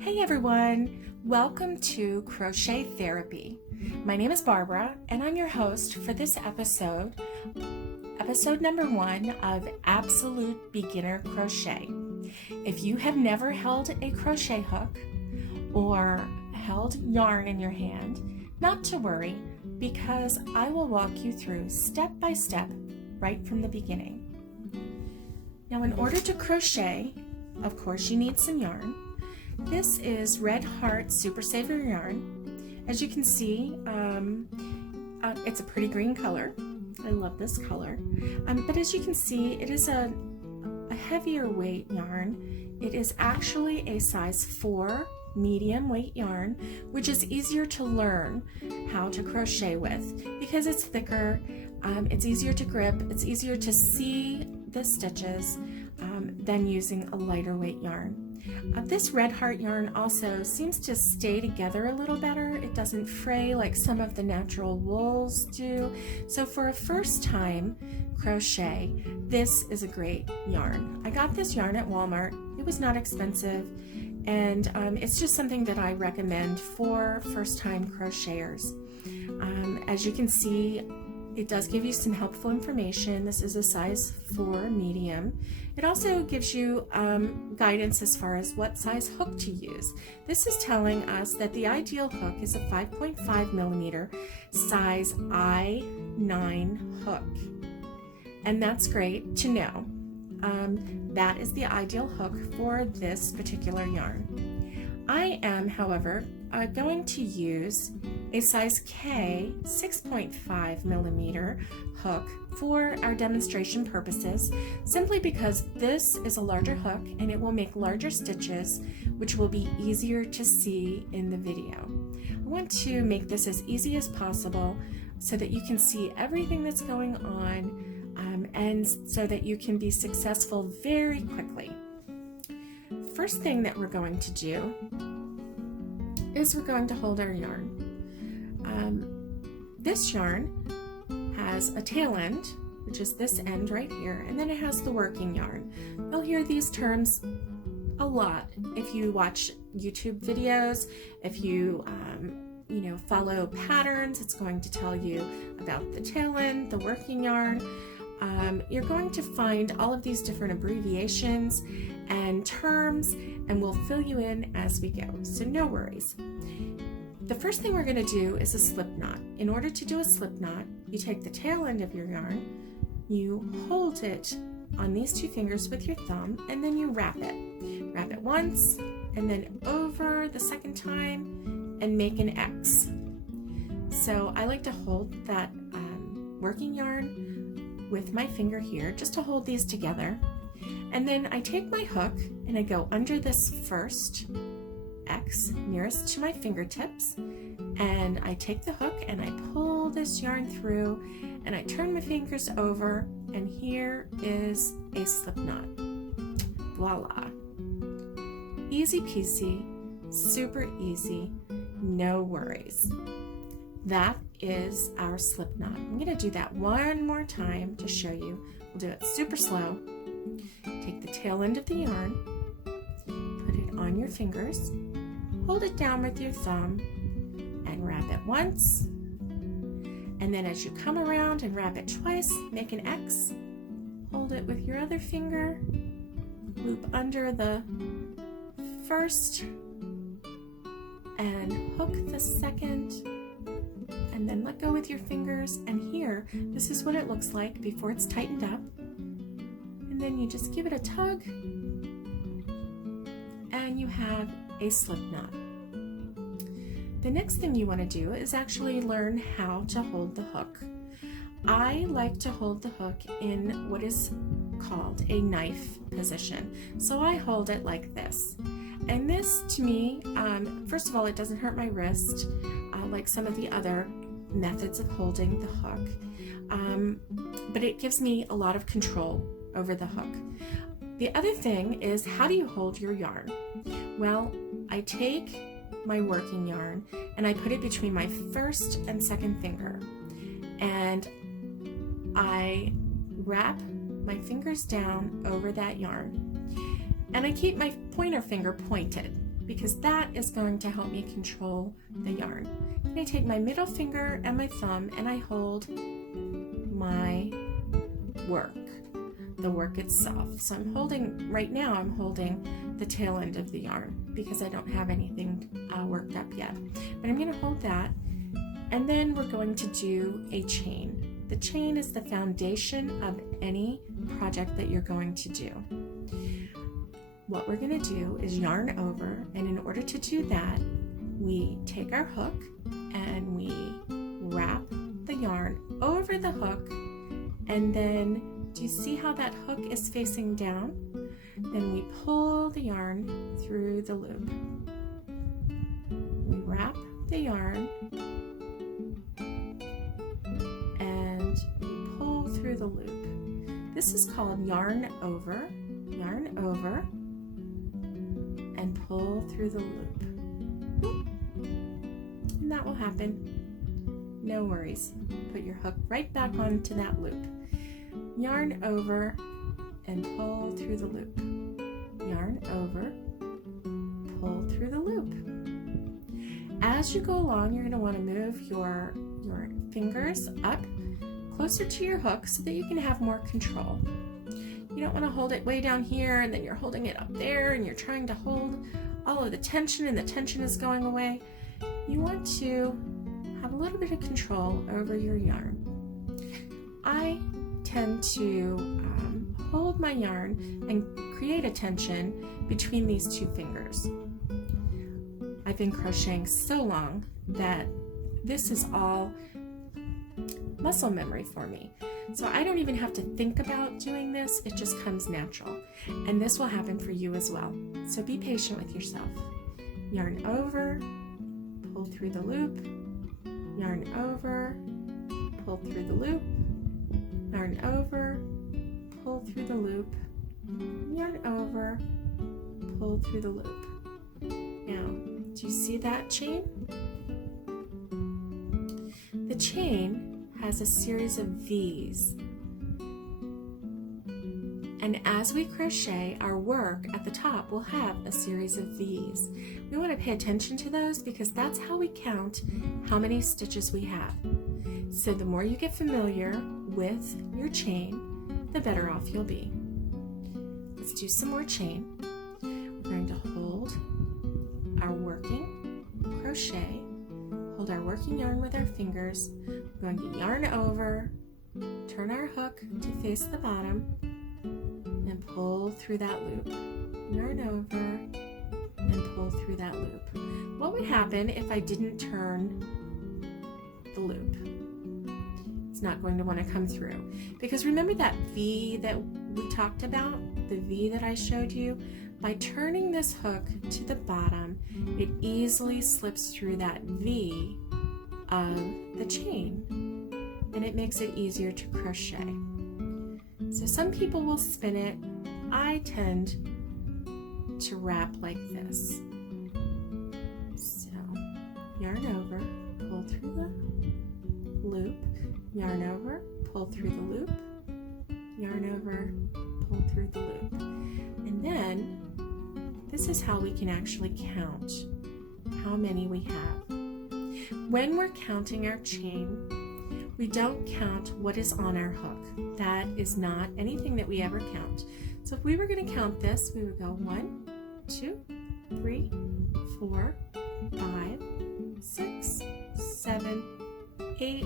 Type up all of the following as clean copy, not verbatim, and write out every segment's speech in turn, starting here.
Hey everyone, welcome to Crochet Therapy. My name is Barbara and I'm your host for this episode number 1 of Absolute Beginner Crochet. If you have never held a crochet hook or held yarn in your hand, not to worry, because I will walk you through step by step right from the beginning. Now, in order to crochet, of course, you need some yarn. This is Red Heart Super Saver yarn. As you can see, it's a pretty green color. I love this color. But as you can see, it is a heavier weight yarn. It is actually a size 4 medium weight yarn, which is easier to learn how to crochet with because it's thicker, it's easier to grip, it's easier to see the stitches than using a lighter weight yarn. This Red Heart yarn also seems to stay together a little better. It doesn't fray like some of the natural wools do. So for a first time crochet, this is a great yarn. I got this yarn at Walmart. It was not expensive, and it's just something that I recommend for first time crocheters. As you can see, it does give you some helpful information. This is a size 4 medium. It also gives you guidance as far as what size hook to use. This is telling us that the ideal hook is a 5.5 millimeter size I9 hook. And that's great to know. That is the ideal hook for this particular yarn. I am, however, going to use a size K 6.5 millimeter hook for our demonstration purposes, simply because this is a larger hook and it will make larger stitches, which will be easier to see in the video. I want to make this as easy as possible so that you can see everything that's going on and so that you can be successful very quickly. First thing that we're going to do is we're going to hold our yarn. This yarn has a tail end, which is this end right here, and then it has the working yarn. You'll hear these terms a lot if you watch YouTube videos, if you follow patterns. It's going to tell you about the tail end, the working yarn. You're going to find all of these different abbreviations and terms, and we'll fill you in as we go, so no worries. The first thing we're going to do is a slip knot. In order to do a slip knot, you take the tail end of your yarn, you hold it on these 2 fingers with your thumb, and then you wrap it. Wrap it once, and then over the second time, and make an X. So I like to hold that working yarn with my finger here, just to hold these together. And then I take my hook and I go under this first X nearest to my fingertips, and I take the hook and I pull this yarn through, and I turn my fingers over, and here is a slip knot. Voila. Easy peasy, super easy, no worries. That is our slip knot. I'm going to do that one more time to show you. We'll do it super slow. Take the tail end of the yarn, put it on your fingers, hold it down with your thumb, and wrap it once. And then as you come around and wrap it twice, make an X, hold it with your other finger, loop under the first, and hook the second, and then let go with your fingers. And here, this is what it looks like before it's tightened up. And then you just give it a tug, and you have a slip knot. The next thing you want to do is actually learn how to hold the hook. I like to hold the hook in what is called a knife position. So I hold it like this. And this, to me, first of all, it doesn't hurt my wrist like some of the other methods of holding the hook, but it gives me a lot of control over the hook. The other thing is, how do you hold your yarn? Well, I take my working yarn and I put it between my first and second finger, and I wrap my fingers down over that yarn, and I keep my pointer finger pointed. because that is going to help me control the yarn. And I take my middle finger and my thumb and I hold my work, the work itself. So right now I'm holding the tail end of the yarn because I don't have anything worked up yet. But I'm going to hold that, and then we're going to do a chain. The chain is the foundation of any project that you're going to do. What we're going to do is yarn over, and in order to do that, we take our hook and we wrap the yarn over the hook, and then do you see how that hook is facing down? Then we pull the yarn through the loop. We wrap the yarn and we pull through the loop. This is called yarn over, and pull through the loop. And that will happen. No worries. Put your hook right back onto that loop. Yarn over and pull through the loop. Yarn over, pull through the loop. As you go along, you're going to want to move your fingers up closer to your hook so that you can have more control. You don't want to hold it way down here and then you're holding it up there and you're trying to hold all of the tension and the tension is going away. You want to have a little bit of control over your yarn. I tend to hold my yarn and create a tension between these two fingers. I've been crocheting so long that this is all muscle memory for me. So I don't even have to think about doing this, it just comes natural. And this will happen for you as well. So be patient with yourself. Yarn over, pull through the loop, yarn over, pull through the loop, yarn over, pull through the loop, yarn over, pull through the loop. Now, do you see that chain? The chain has a series of V's. And as we crochet, our work at the top will have a series of V's. We want to pay attention to those because that's how we count how many stitches we have. So the more you get familiar with your chain, the better off you'll be. Let's do some more chain. We're going to hold our working crochet, hold our working yarn with our fingers. We're going to yarn over, turn our hook to face the bottom, and pull through that loop. Yarn over and pull through that loop. What would happen if I didn't turn the loop? It's not going to want to come through. Because remember that V that we talked about? The V that I showed you? By turning this hook to the bottom, it easily slips through that V of the chain, and it makes it easier to crochet. So some people will spin it. I tend to wrap like this. So yarn over, pull through the loop, yarn over, pull through the loop, yarn over, pull through the loop. And then this is how we can actually count how many we have. When we're counting our chain, we don't count what is on our hook. That is not anything that we ever count. So if we were going to count this, we would go 1, 2, 3, 4, 5, 6, 7, 8,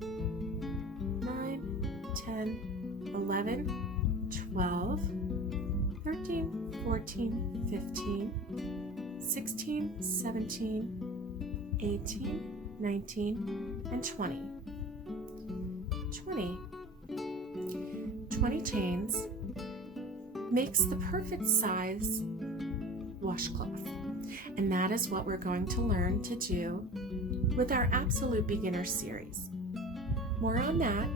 9, 10, 11, 12, 13, 14, 15, 16, 17, 18, 19, and 20. 20 chains makes the perfect size washcloth. And that is what we're going to learn to do with our Absolute Beginner series. More on that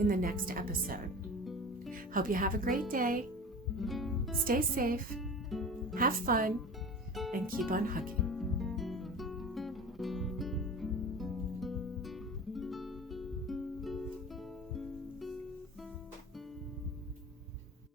in the next episode. Hope you have a great day. Stay safe, have fun, and keep on hugging.